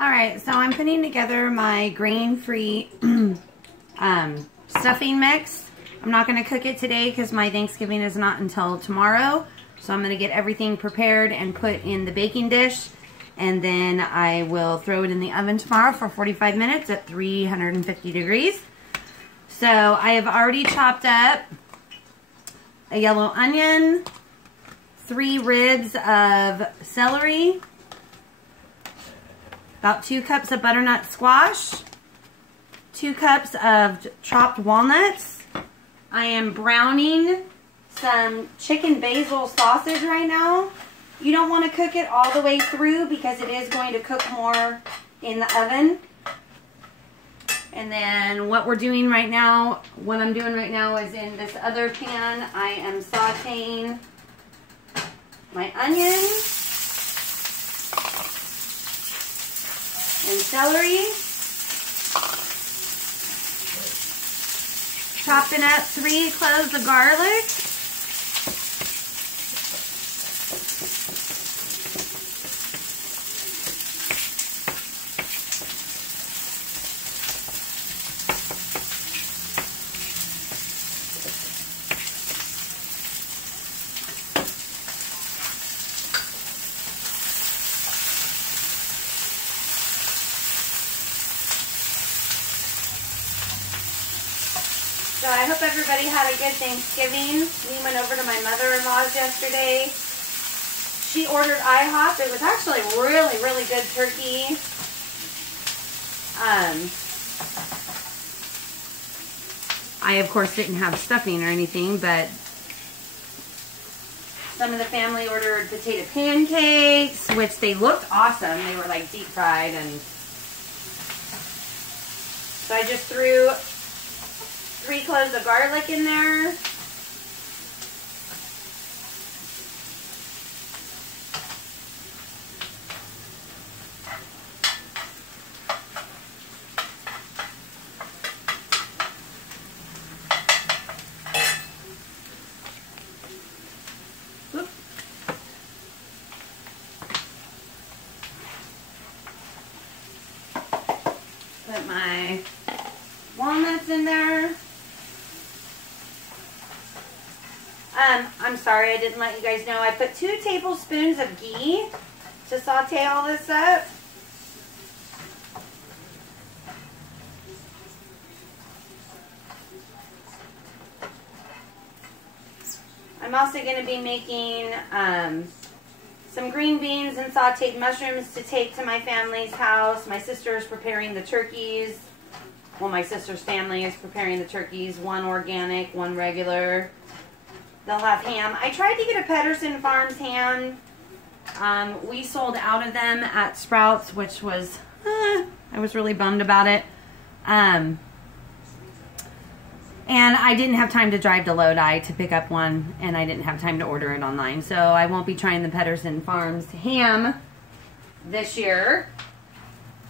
Alright, so I'm putting together my grain-free stuffing mix. I'm not going to cook it today because my Thanksgiving is not until tomorrow. So I'm going to get everything prepared and put in the baking dish. And then I will throw it in the oven tomorrow for 45 minutes at 350 degrees. So I have already chopped up a yellow onion, 3 ribs of celery, about 2 cups of butternut squash, 2 cups of chopped walnuts. I am browning some chicken basil sausage right now. You don't want to cook it all the way through because it is going to cook more in the oven. And then what I'm doing right now is in this other pan, I am sauteing my onions and celery, chopping up 3 cloves of garlic, So I hope everybody had a good Thanksgiving. We went over to my mother-in-law's yesterday. She ordered IHOP. It was actually really, really good turkey. I, of course, didn't have stuffing or anything, but some of the family ordered potato pancakes, which they looked awesome. They were like deep fried, and so I just threw 3 cloves of garlic in there. Oop. Put my walnuts in there. I'm sorry I didn't let you guys know. I put 2 tablespoons of ghee to saute all this up. I'm also going to be making some green beans and sauteed mushrooms to take to my family's house. My sister is preparing the turkeys. Well, my sister's family is preparing the turkeys. 1 organic, 1 regular. They'll have ham. I tried to get a Pedersen Farms ham. We sold out of them at Sprouts, which was, I was really bummed about it. And I didn't have time to drive to Lodi to pick up one, and I didn't have time to order it online. So I won't be trying the Pedersen Farms ham this year.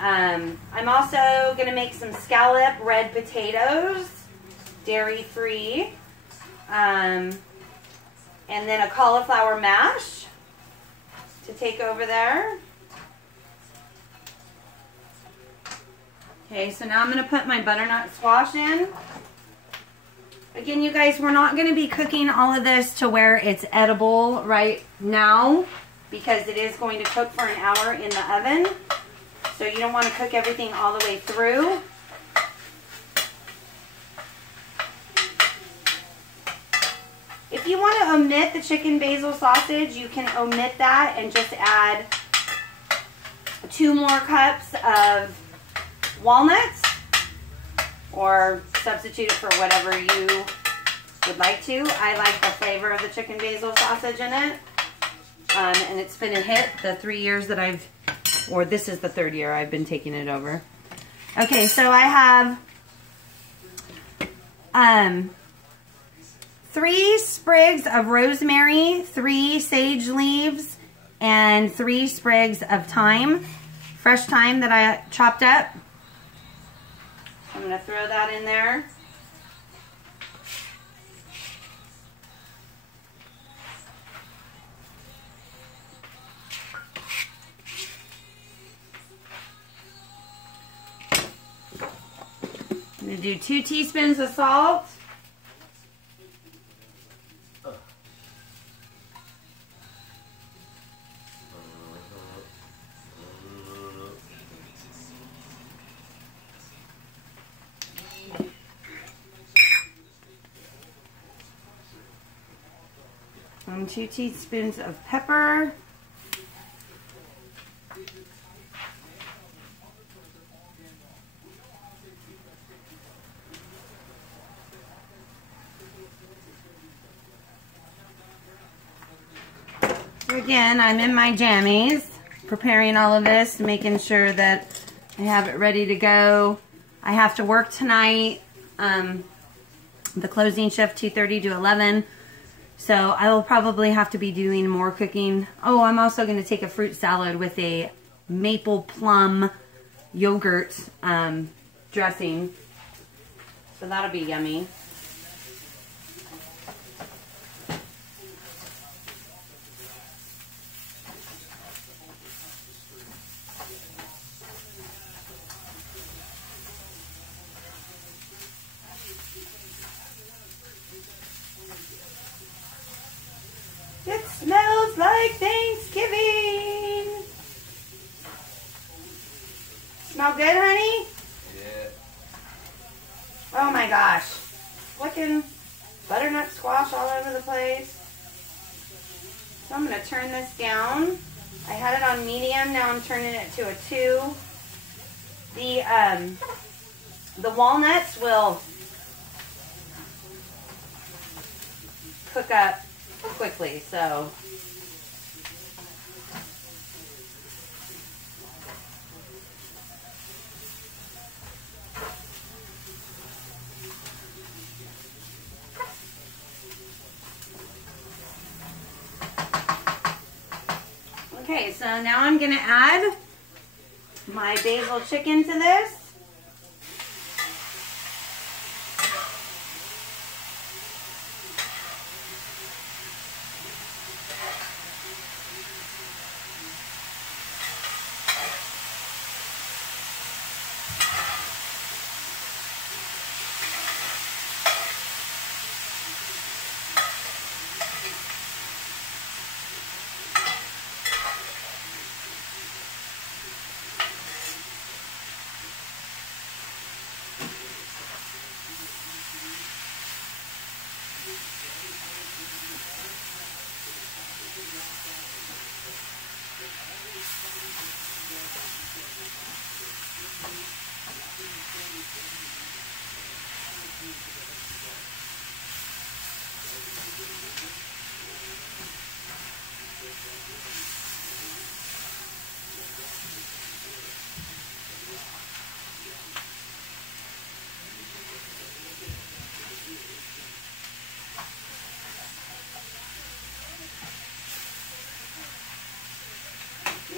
I'm also going to make some scallop red potatoes, dairy-free. And then a cauliflower mash to take over there. Okay, so now I'm going to put my butternut squash in. Again, you guys, we're not going to be cooking all of this to where it's edible right now because it is going to cook for an hour in the oven. So you don't want to cook everything all the way through. If you want to omit the chicken basil sausage, you can omit that and just add 2 more cups of walnuts, or substitute it for whatever you would like to. I like the flavor of the chicken basil sausage in it, and it's been a hit the 3 years that this is the 3rd year I've been taking it over. Okay, so I have 3 sprigs of rosemary, 3 sage leaves, and 3 sprigs of thyme, fresh thyme that I chopped up. I'm going to throw that in there. I'm gonna do 2 teaspoons of salt. And 2 teaspoons of pepper. Again, I'm in my jammies, preparing all of this, making sure that I have it ready to go. I have to work tonight, the closing shift 2:30 to 11, so I will probably have to be doing more cooking. Oh, I'm also going to take a fruit salad with a maple plum yogurt dressing, so that'll be yummy. It smells like Thanksgiving. Smell good, honey? Yeah. Oh my gosh. Flicking butternut squash all over the place. So I'm going to turn this down. I had it on medium, now I'm turning it to a 2. The walnuts will cook up quickly, so okay, so now I'm going to add my basil chicken to this.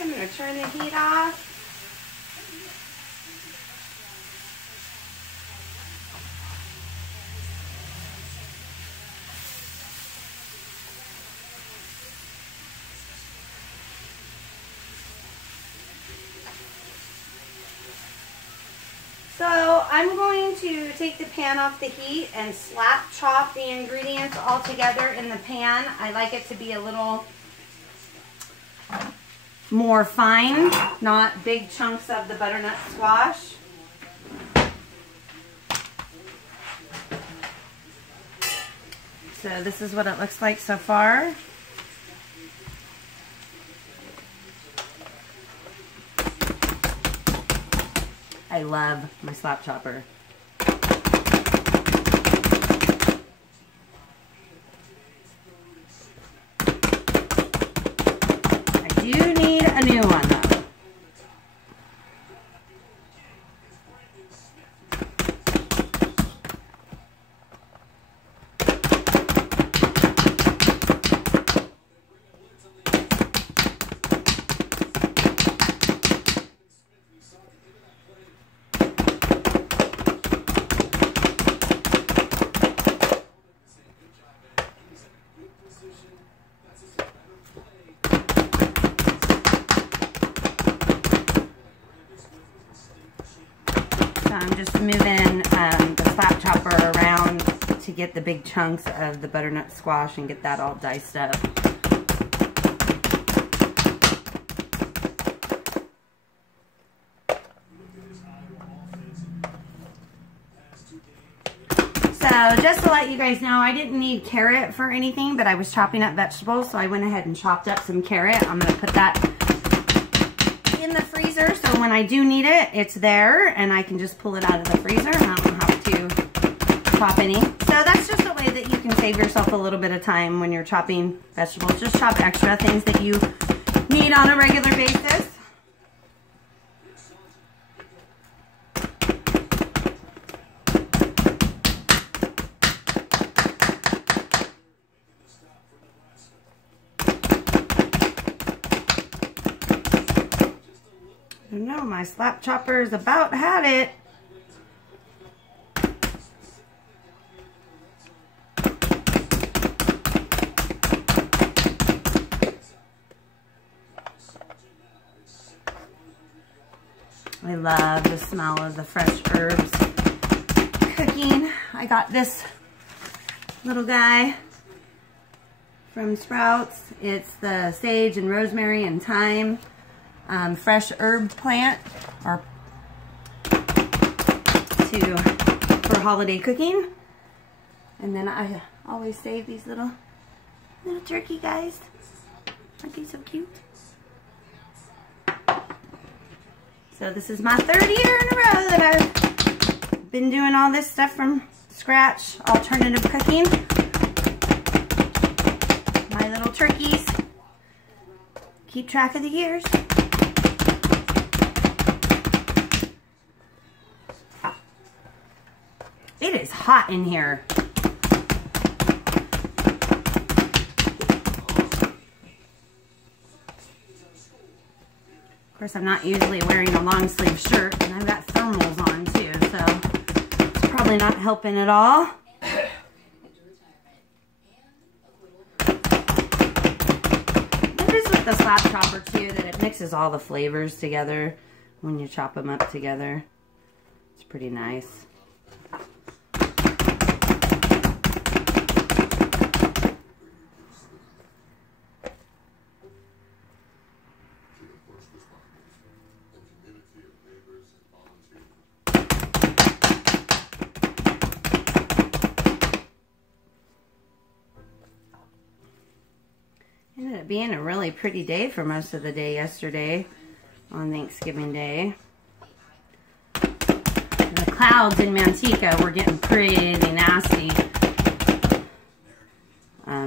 I'm going to turn the heat off. So I'm going to take the pan off the heat and slap chop the ingredients all together in the pan. I like it to be a little more fine, not big chunks of the butternut squash. So this is what it looks like so far. I love my slap chopper. I do need a new one though. I'm just moving the slap chopper around to get the big chunks of the butternut squash and get that all diced up. So just to let you guys know, I didn't need carrot for anything, but I was chopping up vegetables, so I went ahead and chopped up some carrot. I'm going to put that in the freezer, so when I do need it, it's there, and I can just pull it out of the freezer, and I don't have to chop any. So that's just a way that you can save yourself a little bit of time when you're chopping vegetables. Just chop extra things that you need on a regular basis. No, my slap chopper's about had it. I love the smell of the fresh herbs cooking. I got this little guy from Sprouts. It's the sage and rosemary and thyme. Fresh herb plant or for holiday cooking. And then I always save these little turkey guys. Aren't they so cute? So this is my 3rd year in a row that I've been doing all this stuff from scratch, alternative cooking. My little turkeys. Keep track of the years. It is hot in here. Of course, I'm not usually wearing a long sleeve shirt, and I've got thermals on too, so it's probably not helping at all. It is with the slap chopper too that it mixes all the flavors together when you chop them up together. It's pretty nice. Ended up being a really pretty day for most of the day yesterday on Thanksgiving Day. The clouds in Manteca were getting pretty nasty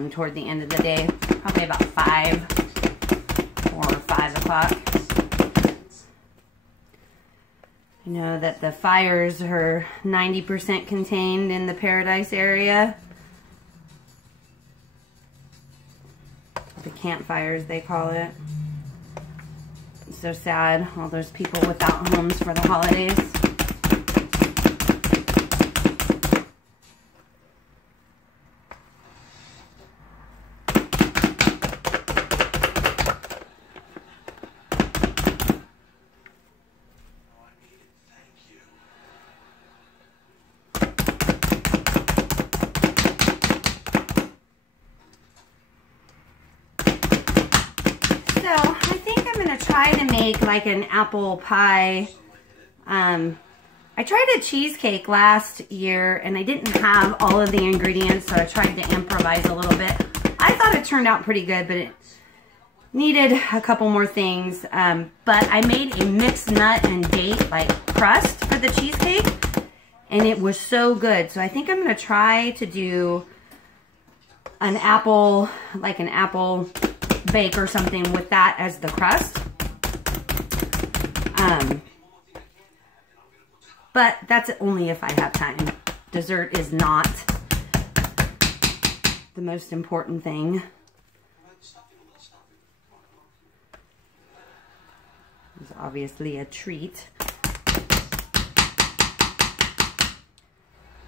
toward the end of the day, probably about 5 or 5 o'clock. I know that the fires are 90% contained in the Paradise area. The campfires, they call it. It's so sad, all those people without homes for the holidays. So I think I'm going to try to make like an apple pie. I tried a cheesecake last year and I didn't have all of the ingredients, so I tried to improvise a little bit. I thought it turned out pretty good, but it needed a couple more things. But I made a mixed nut and date like crust for the cheesecake, and it was so good. So I think I'm going to try to do an apple, like an apple bake or something with that as the crust. But that's only if I have time. Dessert is not the most important thing. It's obviously a treat.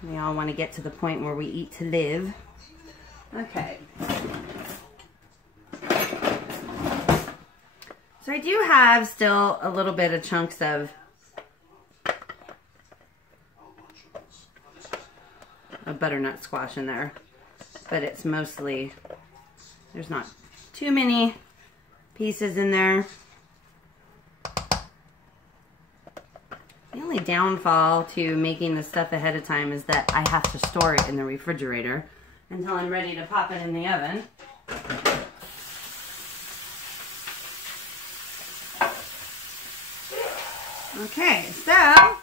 We all want to get to the point where we eat to live. Okay. So I do have still a little bit of chunks of of butternut squash in there. But it's mostly, there's not too many pieces in there. The only downfall to making the stuff ahead of time is that I have to store it in the refrigerator until I'm ready to pop it in the oven. Okay, so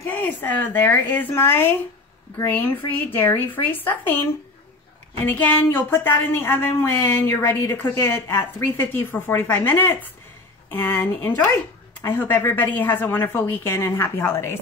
okay, so there is my grain-free, dairy-free stuffing. And again, you'll put that in the oven when you're ready to cook it at 350 for 45 minutes. And enjoy. I hope everybody has a wonderful weekend and happy holidays.